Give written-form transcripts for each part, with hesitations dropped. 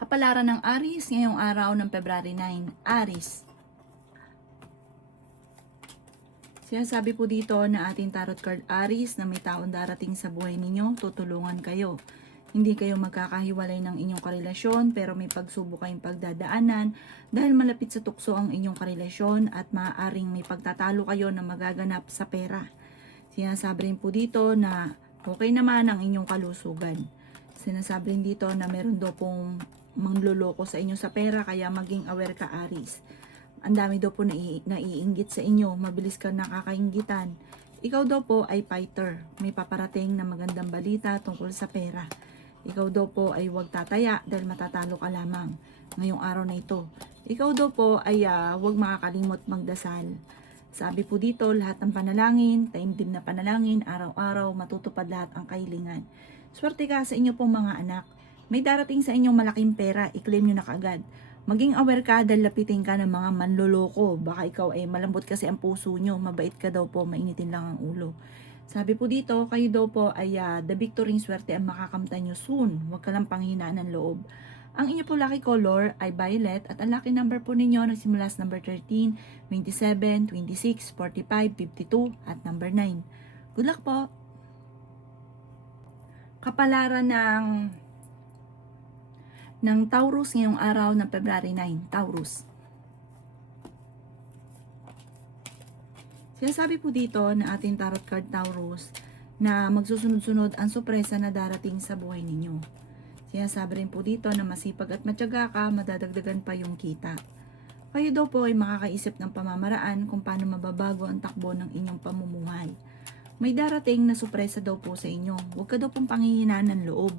Kapalaran ng Aries ngayong araw ng February 9. Aries. Sinasabi po dito na ating tarot card Aries na may taon darating sa buhay ninyo, tutulungan kayo. Hindi kayo magkakahiwalay ng inyong karelasyon pero may pagsubok kayong pagdadaanan dahil malapit sa tukso ang inyong karelasyon at maaaring may pagtatalo kayo na magaganap sa pera. Sinasabi rin po dito na okay naman ang inyong kalusugan. Sinasabi rin dito na meron daw pong mangloloko sa inyo sa pera kaya maging aware ka Aries. Ang dami daw po naiinggit sa inyo, mabilis kang nakakainggitan. Ikaw daw po ay fighter, may paparating na magandang balita tungkol sa pera. Ikaw daw po ay huwag tataya dahil matatalo ka lamang ngayong araw na ito. Ikaw daw po ay huwag makakalimot magdasal. Sabi po dito, lahat ng panalangin, taimtim na panalangin, araw-araw matutupad lahat ang kahilingan. Swerte ka sa inyo pong mga anak. May darating sa inyong malaking pera, i-claim nyo na kaagad. Maging aware ka dahil lapitin ka ng mga manloloko. Baka ikaw ay malambot kasi ang puso nyo, mabait ka daw po, mainitin lang ang ulo. Sabi po dito, kayo daw po ay the victory swerte ang makakamtan nyo soon. Huwag ka lang panghinaan ng loob. Ang inyo po lucky color ay violet at ang lucky number po ninyo nagsimula sa number 13, 27, 26, 45, 52 at number 9. Good luck po! Kapalaran ng Taurus ngayong araw ng February 9. Taurus. Sinasabi po dito na ating tarot card Taurus na magsusunod-sunod ang sorpresa na darating sa buhay ninyo. Sinasabi rin po dito na masipag at matyaga ka, madadagdagan pa yung kita. Kayo daw po ay makakaisip ng pamamaraan kung paano mababago ang takbo ng inyong pamumuhay. May darating na sorpresa daw po sa inyo. Huwag ka daw pong panghihinaan ng loob.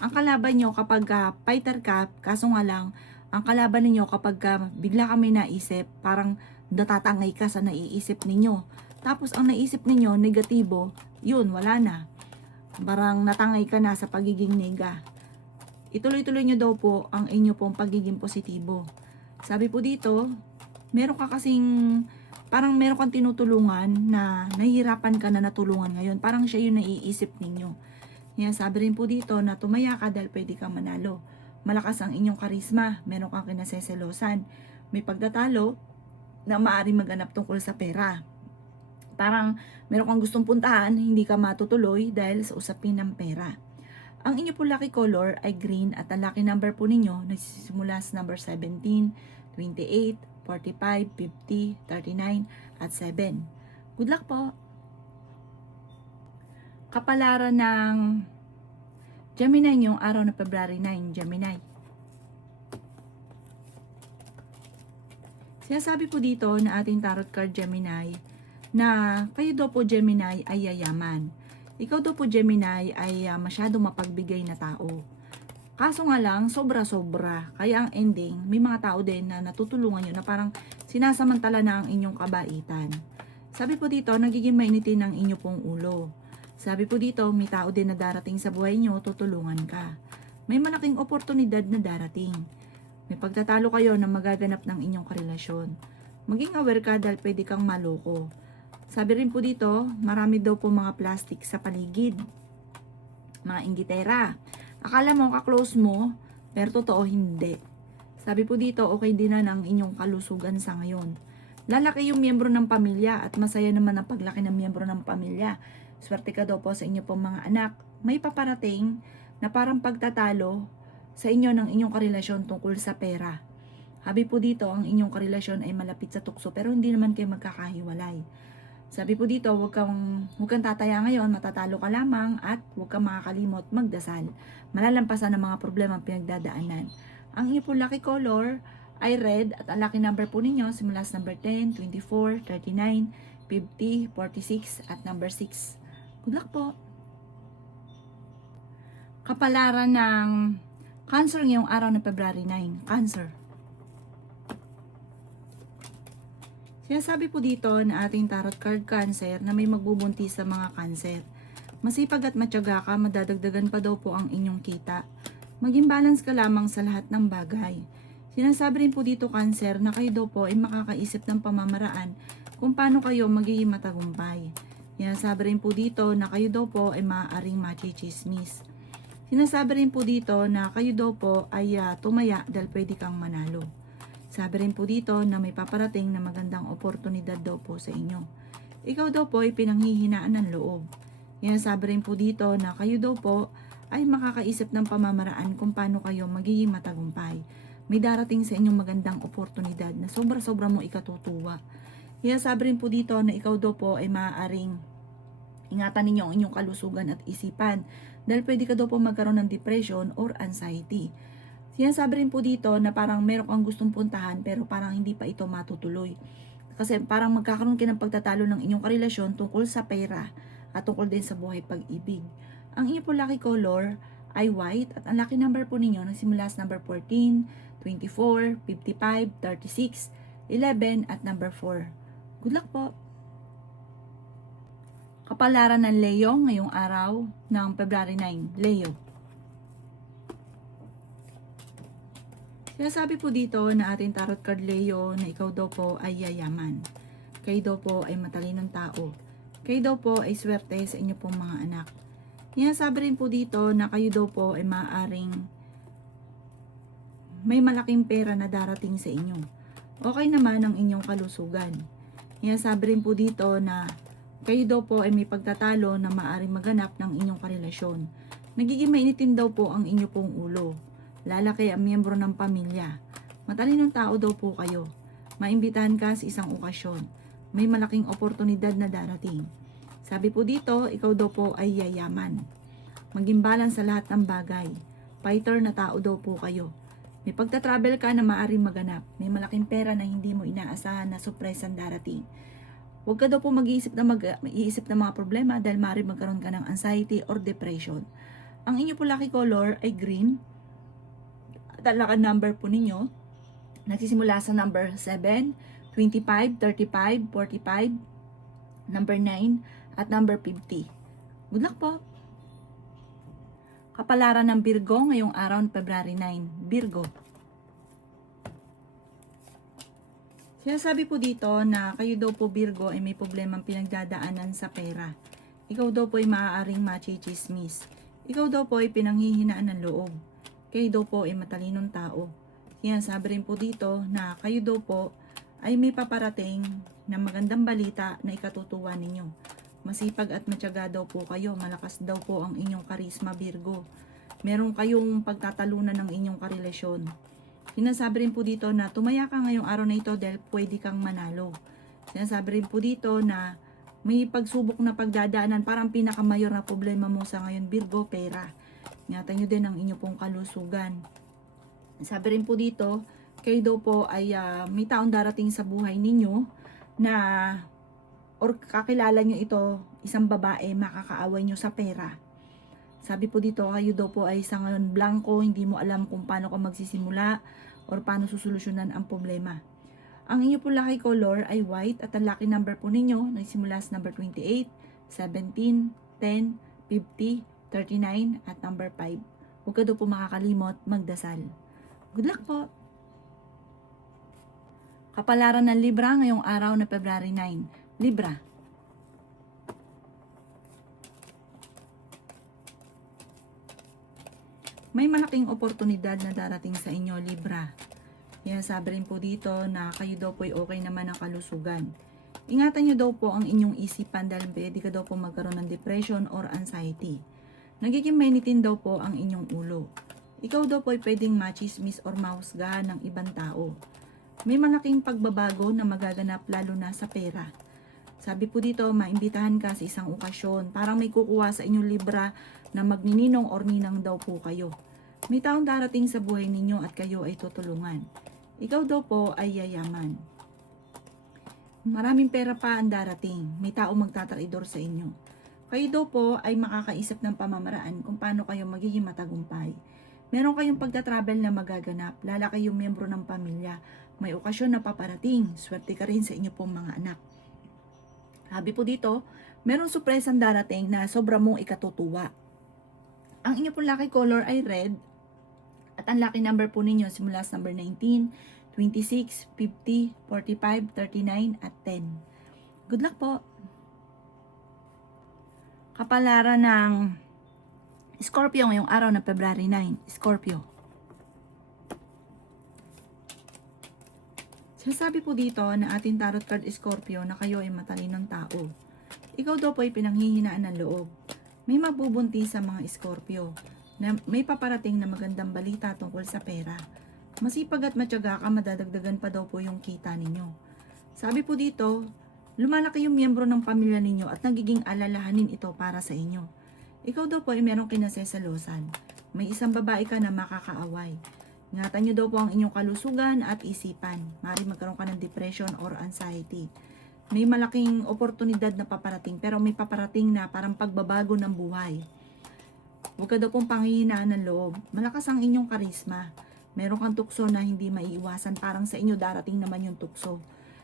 Ang kalaban nyo kapag fighter ka, kaso nga lang, ang kalaban ninyo kapag bigla kami naisip, parang natatangay ka sa naiisip ninyo. Tapos ang naisip ninyo, negatibo, yun, wala na. Parang natangay ka na sa pagiging nega. Ituloy-tuloy nyo daw po ang inyo pong pagiging positibo. Sabi po dito, meron ka kasing, parang meron kang tinutulungan na nahihirapan ka na natulungan ngayon. Parang siya yung naiisip ninyo. Yan, sabi rin po dito na tumaya ka dahil pwede kang manalo. Malakas ang inyong karisma, meron kang kinaseselosan. May pagtatalo na maaaring maganap tungkol sa pera. Parang meron kang gustong puntahan, hindi ka matutuloy dahil sa usapin ng pera. Ang inyo po lucky color ay green at ang lucky number po ninyo nagsisimula sa number 17, 28, 45, 50, 39 at 7. Good luck po! Kapalaran ng Gemini ngayong araw na February 9, Gemini. Sinasabi po dito na ating tarot card Gemini na kayo daw po Gemini ay yayaman. Ikaw daw po Gemini ay masyadong mapagbigay na tao. Kaso nga lang, sobra-sobra. Kaya ang ending, may mga tao din na natutulungan nyo na parang sinasamantala na ang inyong kabaitan. Sabi po dito, nagiging mainitin ang inyo pong ulo. Sabi po dito, may tao din na darating sa buhay nyo, tutulungan ka. May malaking oportunidad na darating. May pagtatalo kayo na magaganap ng inyong karelasyon. Maging aware ka dahil pwede kang maloko. Sabi rin po dito, marami daw po mga plastic sa paligid. Mga inggitera. Akala mo ka-close mo, pero totoo hindi. Sabi po dito, okay din na ng inyong kalusugan sa ngayon. Lalaki yung miyembro ng pamilya at masaya naman ang paglaki ng miyembro ng pamilya. Swerte ka daw po sa inyo pong mga anak. May paparating na parang pagtatalo sa inyo ng inyong karelasyon tungkol sa pera. Sabi po dito, ang inyong karelasyon ay malapit sa tukso pero hindi naman kayo magkakahiwalay. Sabi po dito, huwag kang tataya ngayon, matatalo ka lamang at huwag kang makakalimot magdasal. Malalampasan ang mga problema ang pinagdadaanan. Ang inyo po lucky color ay red at ang lucky number po ninyo simula sa number 10, 24, 39, 50, 46 at number 6. Good luck po! Kapalaran ng Cancer ngayong araw ng February 9. Cancer. Sinasabi po dito na ating tarot card Cancer na may magbubuntis sa mga Cancer. Masipag at matyaga ka, madadagdagan pa daw po ang inyong kita. Maging balance ka lamang sa lahat ng bagay. Sinasabi rin po dito Cancer na kayo daw po ay makakaisip ng pamamaraan kung paano kayo magiging matagumpay. Sinasabi rin po dito na kayo daw po ay maaaring machichismis. Sinasabi rin po dito na kayo daw po ay tumaya dahil pwede kang manalo. Sabi rin po dito na may paparating na magandang oportunidad daw po sa inyo. Ikaw daw po ay pinanghihinaan ng loob. Yan, sabi rin po dito na kayo daw po ay makakaisip ng pamamaraan kung paano kayo magiging matagumpay. May darating sa inyong magandang oportunidad na sobra-sobra mo ikatutuwa. Yan, sabi rin po dito na ikaw daw po ay maaaring ingatan ninyo ang inyong kalusugan at isipan dahil pwede ka daw po magkaroon ng depression or anxiety. Sinasabi rin po dito na parang meron kang gustong puntahan pero parang hindi pa ito matutuloy. Kasi parang magkakaroon kayo ng pagtatalo ng inyong karelasyon tungkol sa pera at tungkol din sa buhay pag-ibig. Ang inyong po lucky color ay white at ang lucky number po ninyo nagsimula sa number 14, 24, 55, 36, 11 at number 4. Good luck po! Kapalaran ng Leo ngayong araw ng February 9, Leo. Sinasabi po dito na ating tarot card Leo na ikaw daw po ay yayaman. Kayo daw po ay matalinong tao. Kayo daw po ay swerte sa inyo pong mga anak. Sinasabi rin po dito na kayo daw po ay maaaring may malaking pera na darating sa inyo. Okay naman ang inyong kalusugan. Sinasabi rin po dito na kayo daw po ay may pagtatalo na maaaring maganap ng inyong karelasyon. Nagiging mainitin daw po ang inyo pong ulo. Lalaki ang miyembro ng pamilya. Matalinong tao daw po kayo. Maimbitahan ka sa isang okasyon. May malaking oportunidad na darating. Sabi po dito, ikaw daw po ay yayaman. Maging balance sa lahat ng bagay. Fighter na tao daw po kayo. May pagta-travel ka na maaaring maganap. May malaking pera na hindi mo inaasahan na surpresang darating. Huwag ka daw po mag-iisip ng mga problema dahil maaaring magkaroon ka ng anxiety or depression. Ang inyo po lucky color ay green. Talagang number po ninyo nagsisimula sa number 7, 25, 35, 45, number 9, at number 50. Good luck po! Kapalaran ng Virgo ngayong araw ng February 9, Virgo. Sinasabi po dito na kayo daw po Virgo ay may problemang pinagdadaanan sa pera. Ikaw daw po ay maaaring machichismis. Ikaw daw po ay pinanghihinaan ng loob. Kayo daw po ay matalinong tao. Sinasabi rin po dito na kayo daw po ay may paparating na magandang balita na ikatutuwa ninyo. Masipag at matyaga daw po kayo. Malakas daw po ang inyong karisma Virgo. Meron kayong pagtatalunan ng inyong karelasyon. Sinasabi rin po dito na tumaya ka ngayong araw na ito dahil pwede kang manalo. Sinasabi rin po dito na may pagsubok na pagdadaanan. Parang pinakamayor na problema mo sa ngayon Virgo, pera. Ingatan nyo din ang inyo pong kalusugan. Sabi rin po dito, kayo daw po ay may taong darating sa buhay ninyo na or kakilala nyo ito, isang babae, makakaaway nyo sa pera. Sabi po dito, kayo daw po ay isang blanco, hindi mo alam kung paano ka magsisimula or paano susolusyonan ang problema. Ang inyo po lucky color ay white at ang lucky number po ninyo nagsimula sa number 28, 17, 10, 50, 39 at number 5. Huwag ka daw po makakalimot magdasal. Good luck po! Kapalaran ng Libra ngayong araw na February 9. Libra. May malaking oportunidad na darating sa inyo, Libra. Yan, sabi rin po dito na kayo daw po ay okay naman ang kalusugan. Ingatan nyo daw po ang inyong isipan dahil pwede ka daw po magkaroon ng depression or anxiety. Nagiging mainitin daw po ang inyong ulo. Ikaw daw po ay pwedeng machismis or mahusgahan ng ibang tao. May malaking pagbabago na magaganap lalo na sa pera. Sabi po dito, maimbitahan ka sa isang okasyon. Parang may kukuha sa inyong Libra na magnininong or ninang daw po kayo. May taong darating sa buhay ninyo at kayo ay tutulungan. Ikaw daw po ay yayaman. Maraming pera pa ang darating. May taong magtatraidor sa inyo. Kayo daw po ay makakaisip ng pamamaraan kung paano kayo magiging matagumpay. Meron kayong pagta-travel na magaganap, lala kayong miyembro ng pamilya. May okasyon na paparating, swerte ka rin sa inyo pong mga anak. Sabi po dito, meron surpresang darating na sobra mong ikatutuwa. Ang inyo pong lucky color ay red at ang lucky number po ninyo simula sa number 19, 26, 50, 45, 39 at 10. Good luck po! Kapalaran ng Scorpio ngayong araw na February 9. Scorpio. Sinasabi po dito na ating tarot card Scorpio na kayo ay matalinong tao. Ikaw daw po ay pinanghihinaan ng loob. May mabubunti sa mga Scorpio na may paparating na magandang balita tungkol sa pera. Masipag at matyaga ka, madadagdagan pa daw po yung kita ninyo. Sabi po dito, lumalaki yung miyembro ng pamilya ninyo at nagiging alalahanin ito para sa inyo. Ikaw daw po ay merong kinasesalosan. May isang babae ka na makakaaway. Ingatan nyo daw po ang inyong kalusugan at isipan. Maaaring magkaroon ka ng depression or anxiety. May malaking oportunidad na paparating pero may paparating na parang pagbabago ng buhay. Huwag ka daw pong panghihinaan ng loob. Malakas ang inyong karisma. Meron kang tukso na hindi maiiwasan. Parang sa inyo darating naman yung tukso.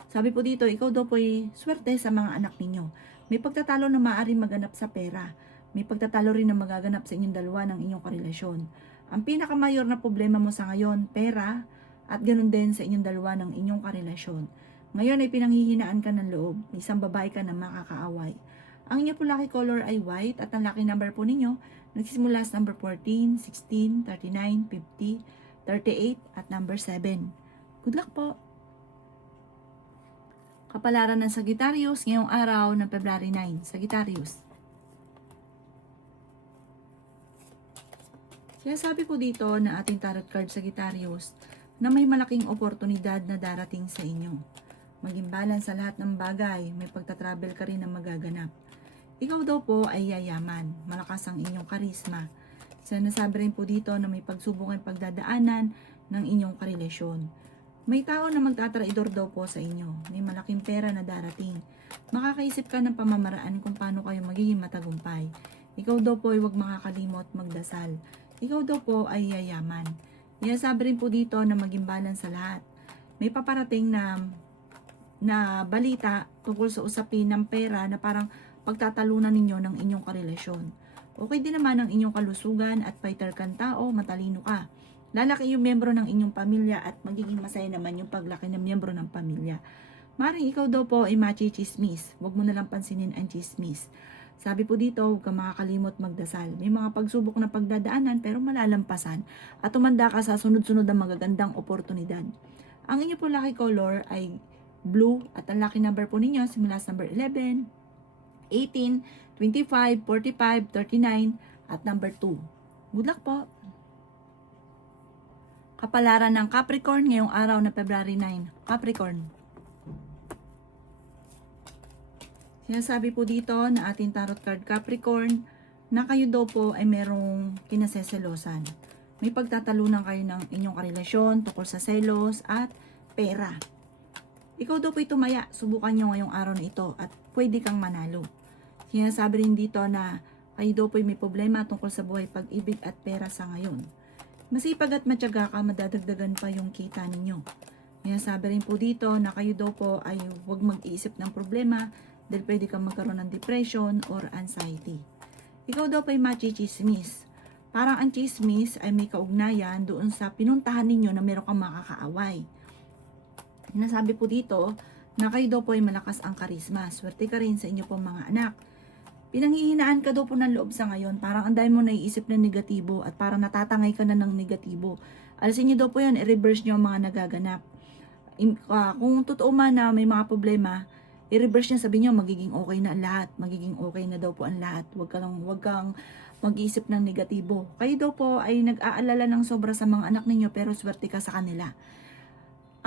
Sabi po dito, ikaw daw po ay swerte sa mga anak ninyo. May pagtatalo na maaaring maganap sa pera. May pagtatalo rin na magaganap sa inyong dalawa ng inyong karelasyon. Ang pinakamayor na problema mo sa ngayon, pera, at ganoon din sa inyong dalawa ng inyong karelasyon. Ngayon ay pinanghihinaan ka ng loob, isang babae ka na makakaaway. Ang inyong po lucky color ay white at ang lucky number po ninyo, nagsisimula sa number 14, 16, 39, 50, 38 at number 7. Good luck po! Kapalaran ng Sagittarius ngayong araw ng February 9. Sagittarius. Kaya sabi ko dito na ating tarot card Sagittarius na may malaking oportunidad na darating sa inyo. Maging balance sa lahat ng bagay, may pagtatravel ka rin na magaganap. Ikaw daw po ay yayaman, malakas ang inyong karisma. Sinasabi rin po dito na may pagsubok ang pagdadaanan ng inyong karelasyon. May tao na magtatraidor daw po sa inyo, may malaking pera na darating. Makakaisip ka ng pamamaraan kung paano kayo magiging matagumpay. Ikaw daw po ay huwag makakalimot magdasal. Ikaw daw po ay yayaman. Sabi rin po dito na maging balance sa lahat. May paparating na balita tungkol sa usapin ng pera na parang pagtatalunan ninyo ng inyong karelasyon. Okay din naman ang inyong kalusugan at fighter kang tao, matalino ka. Lalaki yung miyembro ng inyong pamilya at magiging masaya naman yung paglaki ng miyembro ng pamilya. Maring ikaw daw po ay machi-chismis. Huwag mo nalang pansinin ang chismis. Sabi po dito, huwag ka makakalimot magdasal. May mga pagsubok na pagdadaanan pero malalampasan at tumanda ka sa sunod-sunod na magagandang oportunidad. Ang inyo po lucky color ay blue at ang lucky number po ninyo simula sa number 11, 18, 25, 45, 39 at number 2. Good luck po! Kapalaran ng Capricorn ngayong araw na February 9. Capricorn. Sinasabi po dito na ating tarot card Capricorn na kayo daw po ay merong kinaseselosan. May pagtatalunan kayo ng inyong karelasyon tungkol sa selos at pera. Ikaw daw po ay tumaya, subukan nyo ngayong araw na ito at pwede kang manalo. Sinasabi rin dito na kayo daw po ay may problema tungkol sa buhay, pag-ibig at pera sa ngayon. Masipag at matyaga ka, madadagdagan pa yung kita ninyo. Sinasabi rin po dito na kayo daw po ay huwag mag-iisip ng problema dahil pwede kang magkaroon ng depression or anxiety. Ikaw daw pa ay machi-chismis. Parang ang chismis ay may kaugnayan doon sa pinuntahan ninyo na meron kang makakaaway. Sinasabi po dito na kayo daw po ay malakas ang karisma. Swerte ka rin sa inyo pong mga anak. Pinanghihinaan ka daw po ng loob sa ngayon. Parang ang dami mo naiisip na negatibo at parang natatangay ka na ng negatibo. Alisin nyo daw po yun, i-reverse nyo ang mga nagaganap. Kung totoo man na may mga problema, i-reverse niya, sabi niyo magiging okay na ang lahat, magiging okay na daw po ang lahat. Huwag kang mag-iisip ng negatibo. Kayo daw po ay nag-aalala ng sobra sa mga anak ninyo pero swerte ka sa kanila.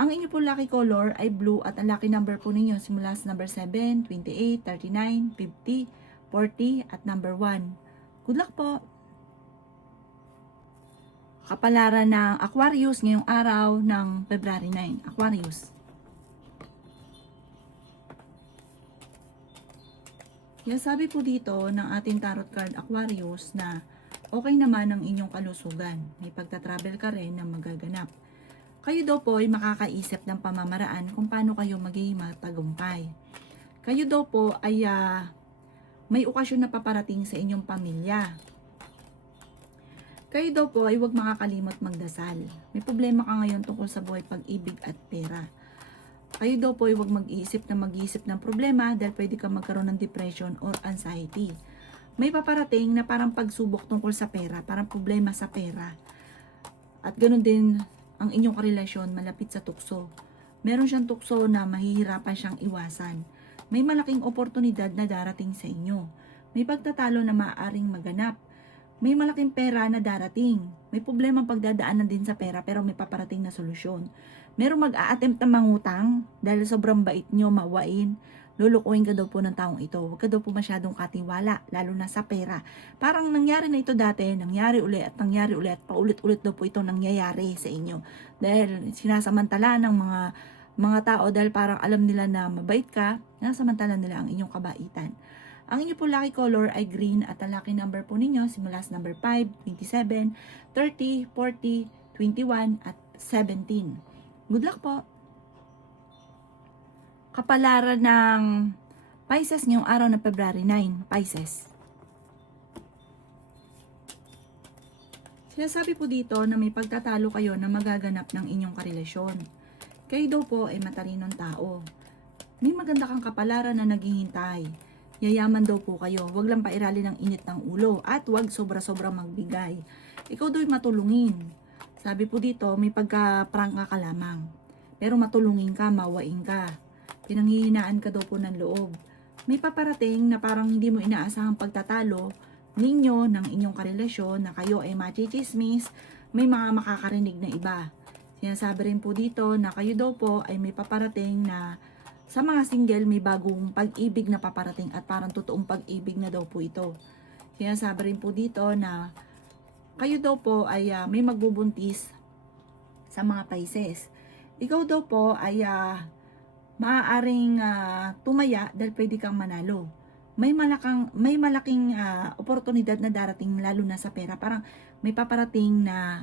Ang inyo po lucky color ay blue at ang lucky number po ninyo simula sa number 7, 28, 39, 50, 40 at number 1. Good luck po! Kapalaran ng Aquarius ngayong araw ng February 9. Aquarius. Sabi po dito ng ating tarot card Aquarius na okay naman ang inyong kalusugan. May pagtatravel ka rin na magaganap. Kayo daw po ay makakaisip ng pamamaraan kung paano kayo magiging matagumpay. Kayo daw po ay may okasyon na paparating sa inyong pamilya. Kayo daw po ay huwag makakalimot magdasal. May problema ka ngayon tungkol sa buhay, pag-ibig at pera. Kayo daw po ay huwag mag-iisip ng problema dahil pwede kang magkaroon ng depression or anxiety. may paparating na parang pagsubok tungkol sa pera, parang problema sa pera. At ganun din ang inyong karelasyon malapit sa tukso. Meron siyang tukso na mahihirapan siyang iwasan. May malaking oportunidad na darating sa inyo. May pagtatalo na maaaring maganap. May malaking pera na darating. May problemang pagdadaanan din sa pera pero may paparating na solusyon. Merong mag-a-attempt na mangutang dahil sobrang bait nyo, mawain. Lulukuhin ka daw po ng taong ito. Huwag ka daw po masyadong katiwala, lalo na sa pera. Parang nangyari na ito dati, nangyari uli at paulit-ulit daw po ito nangyayari sa inyo. Dahil sinasamantala ng mga tao dahil parang alam nila na mabait ka, sinasamantala nila ang inyong kabaitan. Ang inyo po lucky color ay green at ang lucky number po ninyo simula sa number 5, 27, 30, 40, 21 at 17. Good luck po! Kapalaran ng Pisces ngayong araw na February 9, Pisces. Sinasabi po dito na may pagtatalo kayo na magaganap ng inyong karelasyon. Kayo daw po ay matalinong tao. May maganda kang kapalaran na naghihintay. Yayaman daw po kayo. Huwag lang pairali ng init ng ulo at huwag sobra-sobra magbigay. Ikaw daw'y matulungin. Sabi po dito, may pagka-prangka ka lamang. Pero matulungin ka, mawain ka. Pinanghihinaan ka daw po ng loob. May paparating na parang hindi mo inaasahang pagtatalo ninyo ng inyong karelasyon na kayo ay machichismis, may mga makakarinig na iba. Sinasabi rin po dito na kayo daw po ay may paparating na sa mga single may bagong pag-ibig na paparating at parang totoong pag-ibig na daw po ito. Sinasabi rin po dito na kayo daw po ay may magbubuntis sa mga Pisces. Ikaw daw po ay maaaring tumaya dahil pwede kang manalo. May malaking oportunidad na darating lalo na sa pera. Parang may paparating na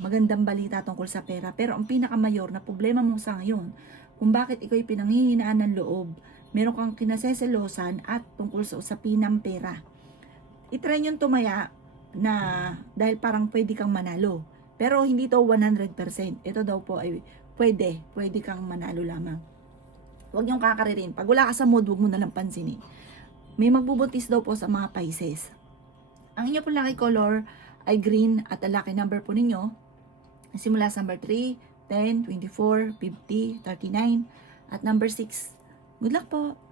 magandang balita tungkol sa pera. Pero ang pinakamayor na problema mo sa ngayon, kung bakit ikaw ay pinanghihinaan ng loob, meron kang kinaseselosan at tungkol sa usapin ng pera. I-try nyo tumaya na dahil parang pwede kang manalo. Pero hindi to 100%. Ito daw po ay pwede kang manalo lamang. Huwag niyong kakaririn. Pag wala ka sa mood, huwag mo nalang pansinin. May magbubuntis daw po sa mga Pisces. Ang inyo po lucky color ay green at ang lucky number po ninyo simula sa number 3, 10, 24, 50, 39 at number 6. Good luck po!